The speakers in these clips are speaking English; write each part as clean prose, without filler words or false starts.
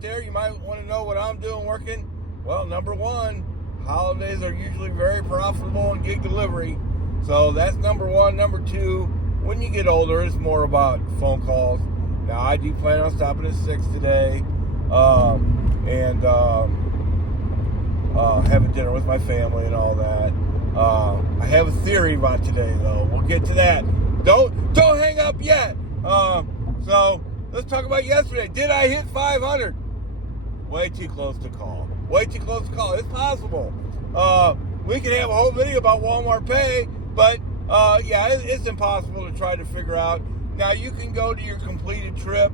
out there, you might want to know what I'm doing working. Well, number one, holidays are usually very profitable in gig delivery. So that's number one. Number two, when you get older, it's more about phone calls. Now, I do plan on stopping at 6 today and having dinner with my family and all that. I have a theory about today, though. We'll get to that. Don't hang up yet. So let's talk about yesterday. Did I hit 500? Way too close to call. Way too close to call. It's possible. We could have a whole video about Walmart Pay, but yeah, it's impossible to try to figure out. Now, you can go to your completed trip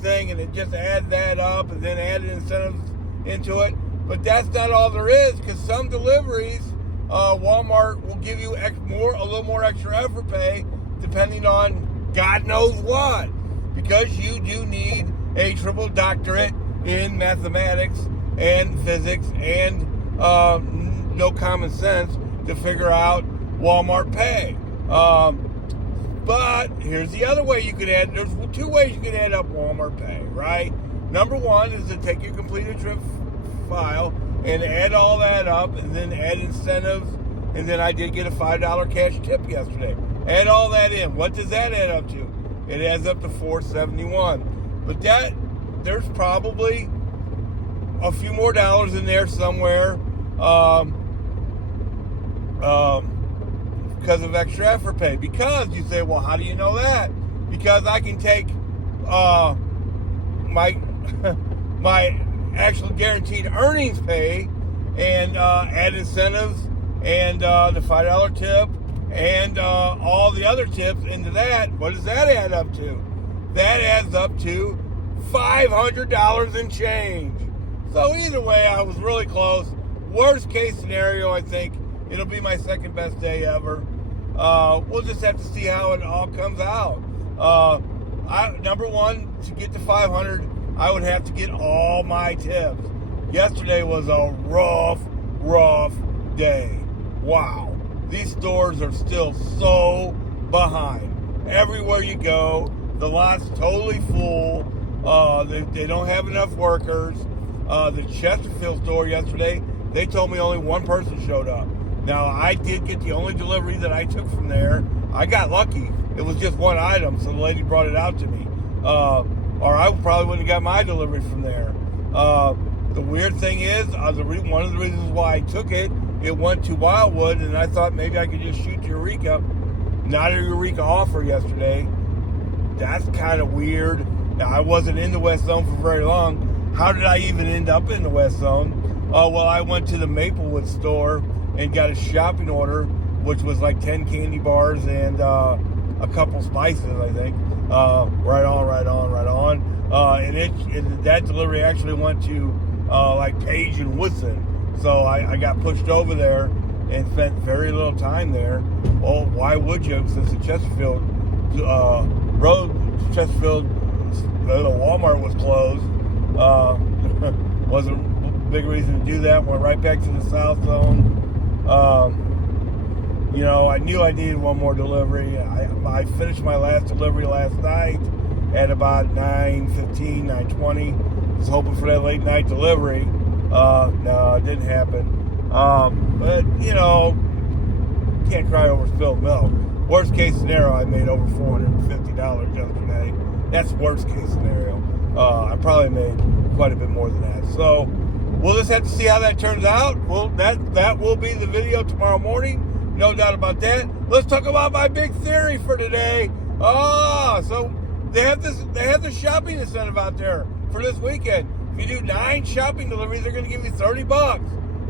thing and it just add that up and then add incentives into it. But that's not all there is, because some deliveries, Walmart will give you a little more extra effort pay depending on God knows what, because you do need a triple doctorate in mathematics and physics and no common sense to figure out Walmart Pay. But here's the other way you could add. There's two ways you can add up Walmart Pay, right? Number one is to take your completed trip file and add all that up and then add incentives. And then I did get a $5 cash tip yesterday. Add all that in. What does that add up to? It adds up to $471. But there's probably a few more dollars in there somewhere because of extra effort pay. Because you say, well, how do you know that? Because I can take my my actual guaranteed earnings pay and add incentives and the $5 tip and all the other tips into that. What does that add up to? That adds up to $500 and change. So either way, I was really close. Worst case scenario, I think it'll be my second best day ever. We'll just have to see how it all comes out. Number one, to get to 500, I would have to get all my tips. Yesterday was a rough day. Wow. These stores are still so behind. Everywhere you go, the lot's totally full. They don't have enough workers. The Chesterfield store yesterday, they told me only one person showed up. Now, I did get the only delivery that I took from there. I got lucky. It was just one item, so the lady brought it out to me. Or I probably wouldn't have got my delivery from there. The weird thing is, one of the reasons why I took it, it went to Wildwood, and I thought maybe I could just shoot to Eureka. Not a Eureka offer yesterday. That's kind of weird. Now, I wasn't in the West Zone for very long. How did I even end up in the West Zone? Well, I went to the Maplewood store and got a shopping order, which was like 10 candy bars and a couple spices, I think. Right on. And that delivery actually went to like Page and Woodson. So I got pushed over there and spent very little time there. Well, why would you? Since the Chesterfield Walmart was closed. Wasn't a big reason to do that. Went right back to the South Zone. I knew I needed one more delivery. I finished my last delivery last night at about 9:15, 9:20. Was hoping for that late night delivery. No, it didn't happen. But, can't cry over spilled milk. Worst case scenario, I made over $450 yesterday. That's worst case scenario. I probably made quite a bit more than that. So we'll just have to see how that turns out. Well, that will be the video tomorrow morning. No doubt about that. Let's talk about my big theory for today. So they have the shopping incentive out there for this weekend. If you do 9 shopping deliveries, they're going to give you $30.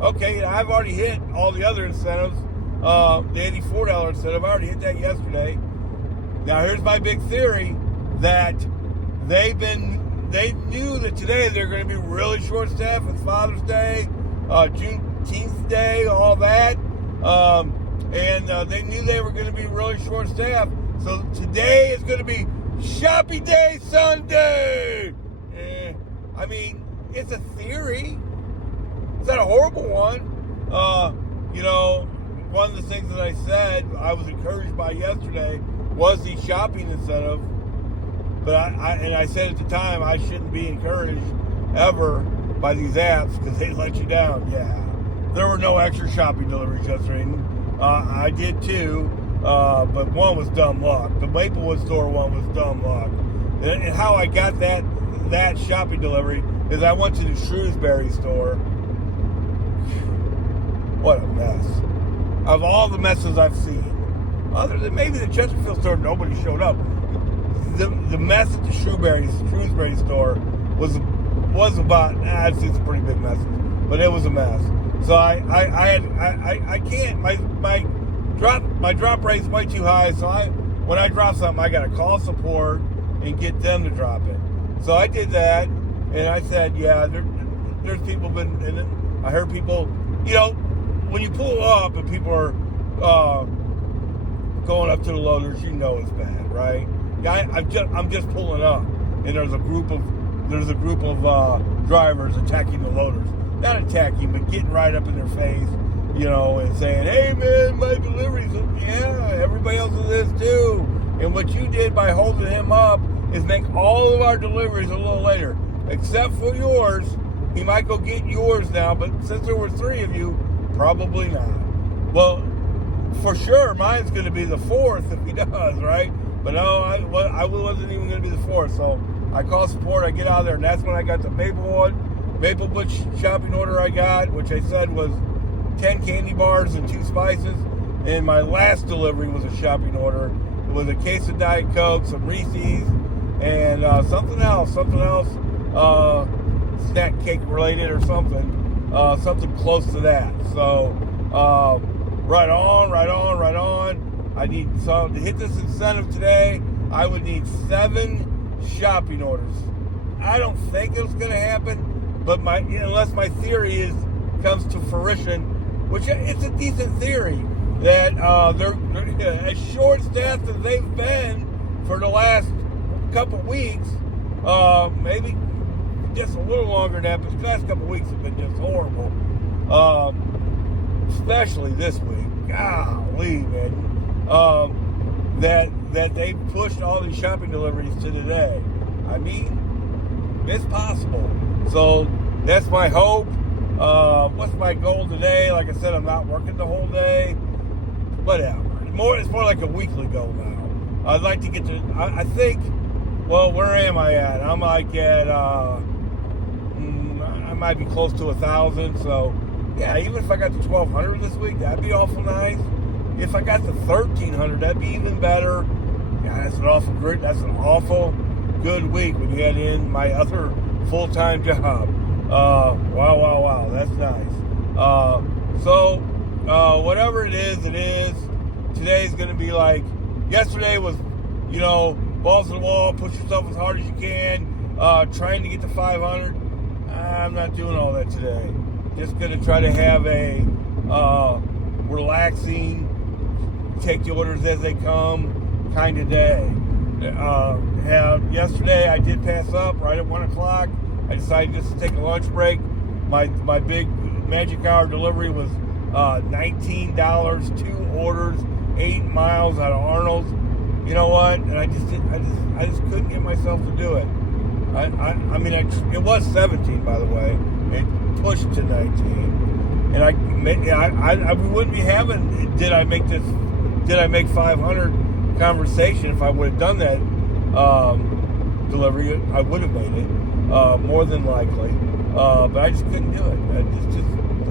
Okay, I've already hit all the other incentives. The $84 incentive, I already hit that yesterday. Now here's my big theory, that they knew that today they're going to be really short-staffed with Father's Day, Juneteenth Day, all that. And they knew they were going to be really short-staffed. So today is going to be Shopping Day Sunday. I mean, it's a theory. It's not a horrible one. One of the things that I said I was encouraged by yesterday was the shopping incentive. But I said at the time I shouldn't be encouraged ever by these apps because they let you down. Yeah. There were no extra shopping deliveries yesterday. I did too, but one was dumb luck. The Maplewood store one was dumb luck. And how I got that shopping delivery is I went to the Shrewsbury store. What a mess. Of all the messes I've seen, other than maybe the Chesterfield store, nobody showed up. The mess at the Shrewsbury store was about, I'd see some pretty big messes, but it was a mess. So I can't, my drop rate's way too high, so when I drop something, I gotta call support and get them to drop it. So I did that, and I said, yeah, there's people been in it. I heard people, when you pull up and people are going up to the loaders, it's bad, right? Yeah, I'm just pulling up, and there's a group of drivers attacking the loaders. Not attacking, but getting right up in their face, and saying, "Hey man, my delivery's yeah, everybody else is this too." And what you did by holding him up is make all of our deliveries a little later, except for yours. He might go get yours now, but since there were 3 of you, probably not. Well, for sure, mine's going to be the 4th if he does, right? But no, I wasn't even going to be the 4th, so I call support, I get out of there, and that's when I got the Maplewood shopping order I got, which I said was 10 candy bars and 2 spices, and my last delivery was a shopping order. It was a case of Diet Coke, some Reese's, and something else, snack cake related or something close to that. So, right on. I need to hit this incentive today. I would need 7 shopping orders. I don't think it's going to happen, but unless my theory comes to fruition, which it's a decent theory, that they're as short-staffed as they've been for the last couple weeks, maybe just a little longer than that, but the last couple weeks have been just horrible, especially this week. Golly, man, that they pushed all these shopping deliveries to today. I mean, it's possible. So that's my hope. What's my goal today? Like I said, I'm not working the whole day. Whatever. It's more like a weekly goal now. I'd like to get to, I think, well, where am I at? I'm like at, I might be close to 1,000. So, yeah, even if I got to 1,200 this week, that'd be awful nice. If I got to 1,300, that'd be even better. Yeah, that's an awful good week when you add in my other full-time job. Wow, that's nice. So, whatever it is. Today's going to be like, yesterday was, balls to the wall, push yourself as hard as you can, trying to get to 500. I'm not doing all that today. Just going to try to have a relaxing, take the orders as they come kind of day. Yesterday I did pass up right at 1 o'clock. I decided just to take a lunch break. My big magic hour delivery was $19, 2 orders, 8 miles out of Arnold's. You know what? And I just couldn't get myself to do it. It was 17, by the way. It pushed to 19, and we wouldn't be having. Did I make 500 conversation if I would have done that delivery? I would have made it more than likely, but I just couldn't do it.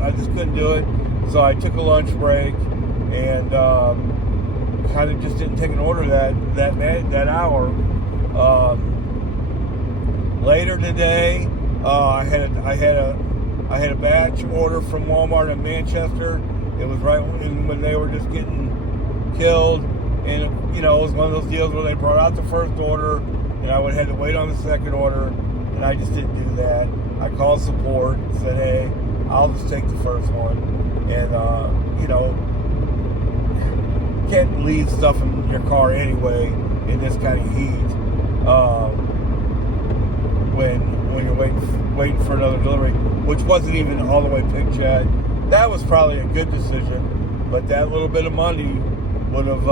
I just couldn't do it. So I took a lunch break and kind of just didn't take an order that hour. Later today, I had a batch order from Walmart in Manchester. It was right when they were just getting killed, and it was one of those deals where they brought out the first order, and I would have to wait on the second order, and I just didn't do that. I called support and said, "Hey, I'll just take the first one," and can't leave stuff in your car anyway in this kind of heat. When you're waiting for another delivery, which wasn't even all the way picked yet. That was probably a good decision, but that little bit of money would have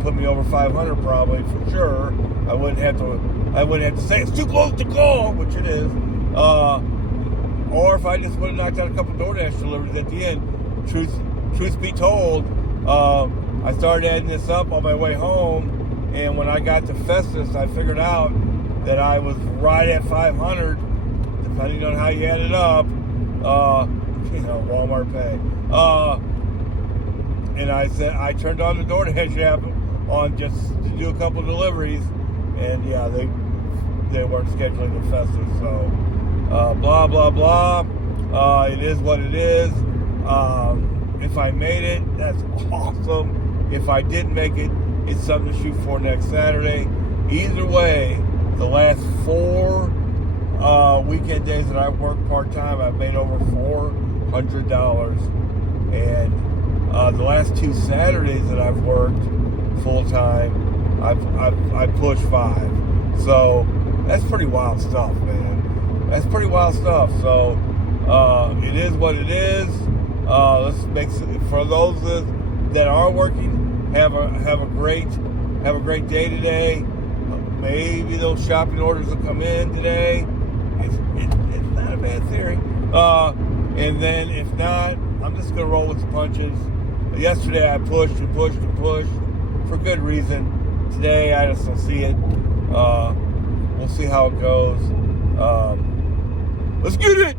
put me over 500 probably for sure. I wouldn't have to I wouldn't have to say it's too close to call, which it is. Or if I just would have knocked out a couple DoorDash deliveries at the end. Truth be told, I started adding this up on my way home, and when I got to Festus, I figured out that I was right at 500, depending on how you add it up. Walmart Pay. And I turned on the DoorDash app on just to do a couple deliveries, and yeah, they weren't scheduling the Festus, so blah blah blah. It is what it is. If I made it, that's awesome. If I didn't make it, it's something to shoot for next Saturday. Either way, the last 4 weekend days that I've worked part-time, I've made over $400. And the last 2 Saturdays that I've worked full-time, I've pushed 5. So that's pretty wild stuff, man. That's pretty wild stuff. So it is what it is. Let's make for those that are working, have a great day today. Maybe those shopping orders will come in today. It's not a bad theory. And then if not, I'm just gonna roll with the punches. Yesterday I pushed and pushed and pushed for good reason. Today I just don't see it. We'll see how it goes. Let's get it.